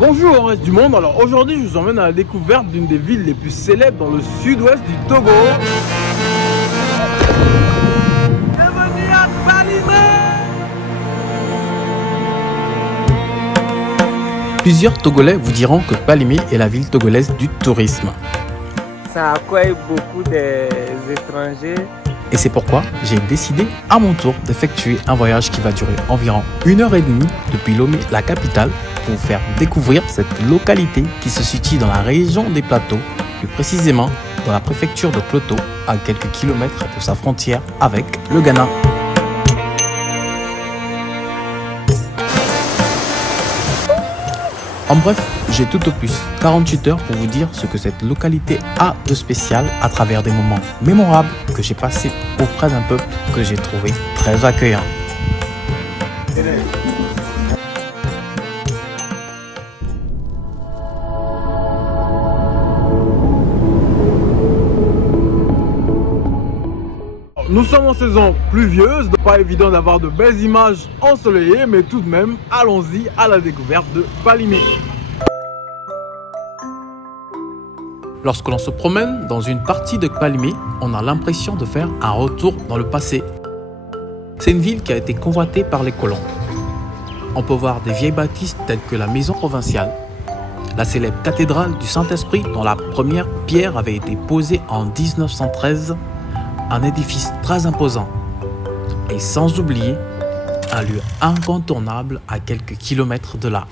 Bonjour au reste du monde, alors aujourd'hui je vous emmène à la découverte d'une des villes les plus célèbres dans le sud-ouest du Togo. Bienvenue à Palimé. Plusieurs Togolais vous diront que Palimé est la ville togolaise du tourisme. Ça accueille beaucoup d'étrangers. Et c'est pourquoi j'ai décidé à mon tour d'effectuer un voyage qui va durer environ 1h30 depuis Lomé, la capitale, pour vous faire découvrir cette localité qui se situe dans la région des Plateaux, plus précisément dans la préfecture de Kloto, à quelques kilomètres de sa frontière avec le Ghana. En bref, j'ai tout au plus 48 heures pour vous dire ce que cette localité a de spécial à travers des moments mémorables que j'ai passés auprès d'un peuple que j'ai trouvé très accueillant. Nous sommes en saison pluvieuse, donc pas évident d'avoir de belles images ensoleillées, mais tout de même, allons-y à la découverte de Palimé. Lorsque l'on se promène dans une partie de Palimé, on a l'impression de faire un retour dans le passé. C'est une ville qui a été convoitée par les colons. On peut voir des vieilles bâtisses telles que la maison provinciale, la célèbre cathédrale du Saint-Esprit dont la première pierre avait été posée en 1913, un édifice très imposant. Et sans oublier un lieu incontournable à quelques kilomètres de là.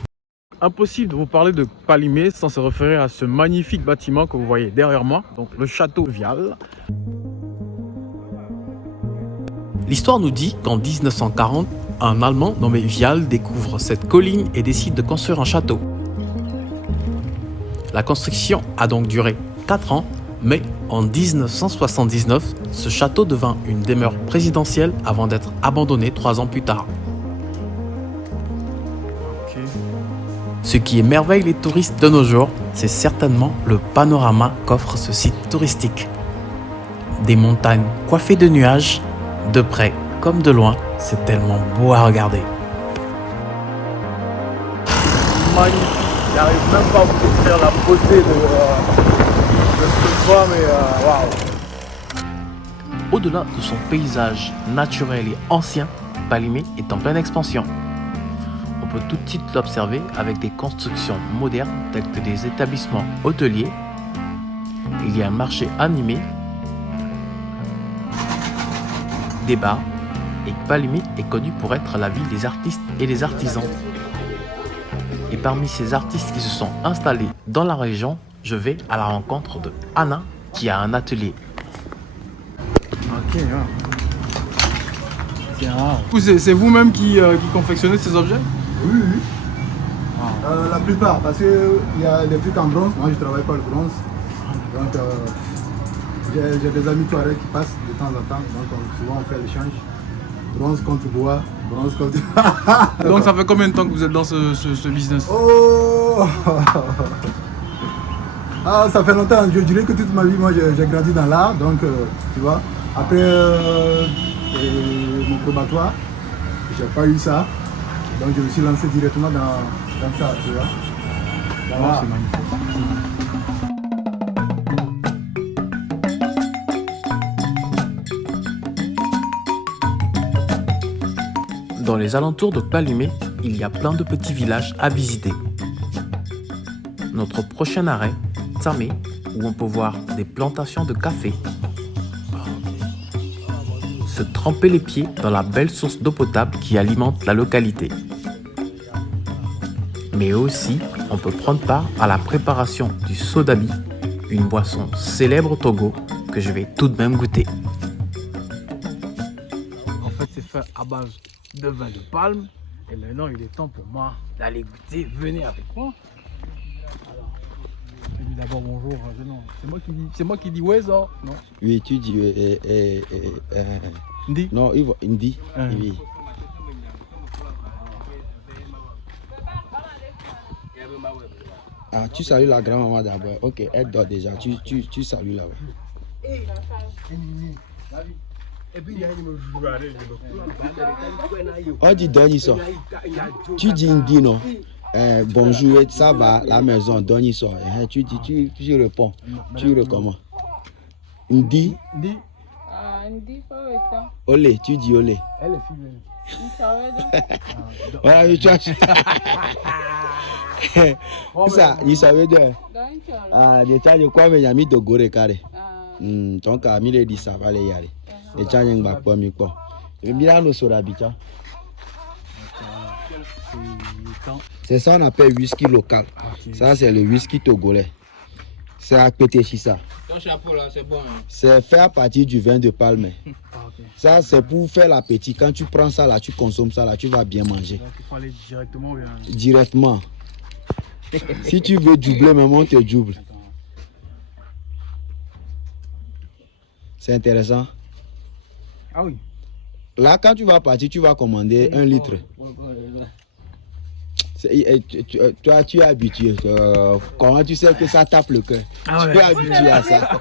Impossible de vous parler de Palimé sans se référer à ce magnifique bâtiment que vous voyez derrière moi, donc le château Vial. L'histoire nous dit qu'en 1940, un Allemand nommé Vial découvre cette colline et décide de construire un château. La construction a donc duré 4 ans, mais en 1979, ce château devint une demeure présidentielle avant d'être abandonné 3 ans plus tard. Ce qui émerveille les touristes de nos jours, c'est certainement le panorama qu'offre ce site touristique. Des montagnes coiffées de nuages, de près comme de loin, c'est tellement beau à regarder. Magnifique, j'arrive même pas à vous décrire la beauté de ce que je vois, mais waouh. Au-delà de son paysage naturel et ancien, Palimé est en pleine expansion. On peut tout de suite l'observer avec des constructions modernes telles que des établissements hôteliers. Il y a un marché animé, des bars, et Palimé est connu pour être la ville des artistes et des artisans. Et parmi ces artistes qui se sont installés dans la région, je vais à la rencontre de Anna qui a un atelier. Ok, c'est vous-même qui confectionnez ces objets? Oui, oui. La plupart, parce qu'il y a des trucs en bronze, moi je ne travaille pas le bronze. Donc j'ai des amis touaregs qui passent de temps en temps, donc souvent on fait l'échange. Bronze contre bois, bronze contre... Donc ça fait combien de temps que vous êtes dans ce business? Oh ah, ça fait longtemps, je dirais que toute ma vie, moi j'ai grandi dans l'art, donc tu vois. Après mon probatoire, j'ai pas eu ça. Donc je me suis lancé directement dans ça, tu vois. Voilà. C'est magnifique. Dans les alentours de Palimé, il y a plein de petits villages à visiter. Notre prochain arrêt, Tsamé, où on peut voir des plantations de café, se tremper les pieds dans la belle source d'eau potable qui alimente la localité. Mais aussi, on peut prendre part à la préparation du sodabi, une boisson célèbre au Togo que je vais tout de même goûter. En fait, c'est fait à base de vin de palme. Et maintenant, il est temps pour moi d'aller goûter. Venez avec moi. Alors, je dis d'abord bonjour. C'est moi qui dis ouais ça, non? Oui, tu dis Ndi? non, il dit. Oui. Ah, tu salues la grand-maman d'abord. Ok, elle dort déjà. Tu salues là. Ouais. Oh, dis Dani ça. Tu dis Indi, non? Bonjour, ça va, la maison, Donny sort. Tu réponds. Tu recommences. Ndi. Ndi faut étant. Olé, tu dis olé. Elle est fille. Il savait donc. Voilà, tu vois. Ça, il savait de. Donc, Ah, je crois que j'ai mis de gore carré. ah, Donc, à 1000 dit ça va les y aller. Et tu as un bac pour mi quoi. Et bien, nous sur l'habitat. C'est ça, on appelle whisky local. Ça, c'est le whisky togolais. C'est à côté de ça. Ton chapeau là, c'est bon. Hein? C'est fait à partir du vin de palme. Ça, c'est pour faire l'appétit. Quand tu prends ça là, tu consommes ça là, tu vas bien manger. Donc il faut aller directement bien. Directement. Si tu veux doubler, même on te double. C'est intéressant. Ah oui. Là, quand tu vas partir, tu vas commander 1 litre. Toi, tu es habitué. Comment tu sais que ça tape le cœur? Ah ouais. Tu es habitué à ça.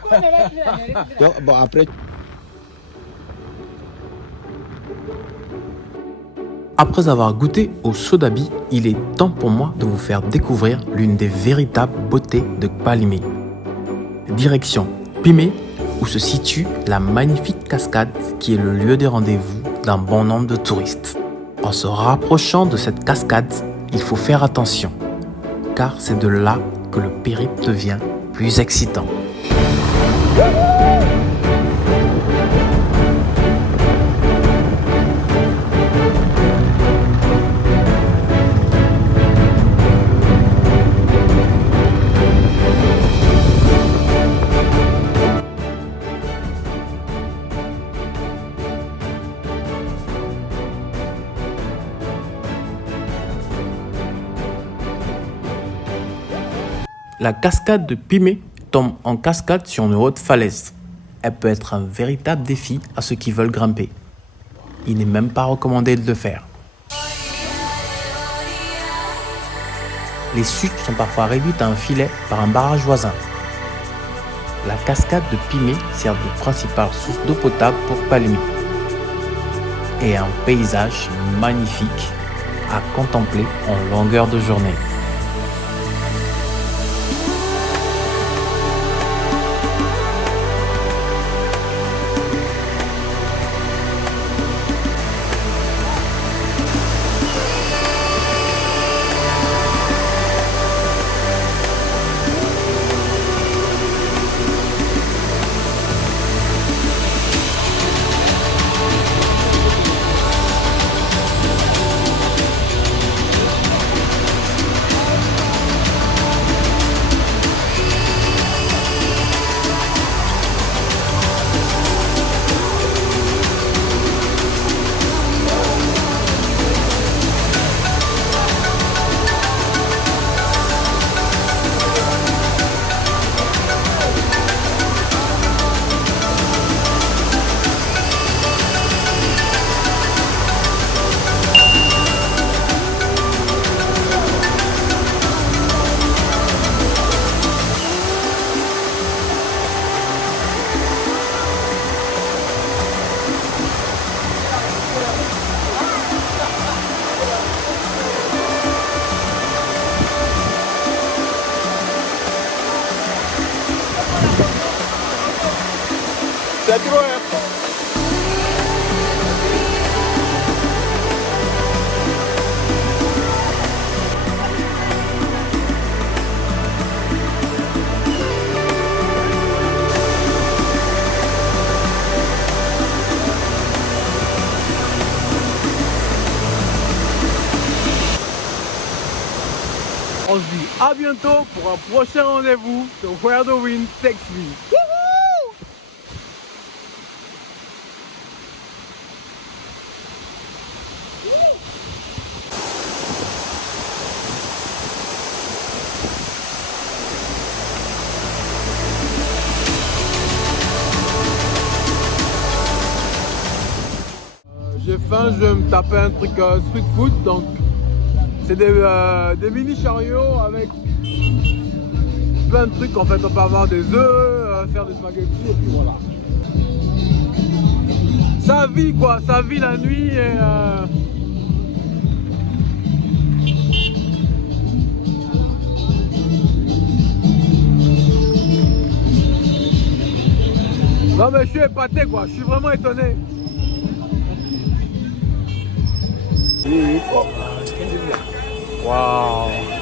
Donc, bon, après. Après avoir goûté au sodabi, il est temps pour moi de vous faire découvrir l'une des véritables beautés de Kpalimé. Direction Pimé, où se situe la magnifique cascade qui est le lieu des rendez-vous d'un bon nombre de touristes. En se rapprochant de cette cascade, il faut faire attention, car c'est de là que le périple devient plus excitant. La cascade de Pimé tombe en cascade sur une haute falaise. Elle peut être un véritable défi à ceux qui veulent grimper. Il n'est même pas recommandé de le faire. Les chutes sont parfois réduites à un filet par un barrage voisin. La cascade de Pimé sert de principale source d'eau potable pour Kpalimé et un paysage magnifique à contempler en longueur de journée. On se dit à bientôt pour un prochain rendez-vous sur Where the Wind Takes Me. J'ai faim, je vais me taper un truc street food, donc c'est des mini chariots avec plein de trucs. En fait, on peut avoir des œufs, faire des spaghettis et puis voilà. Ça vit quoi, ça vit la nuit et Non mais je suis épaté quoi, je suis vraiment étonné. Waouh.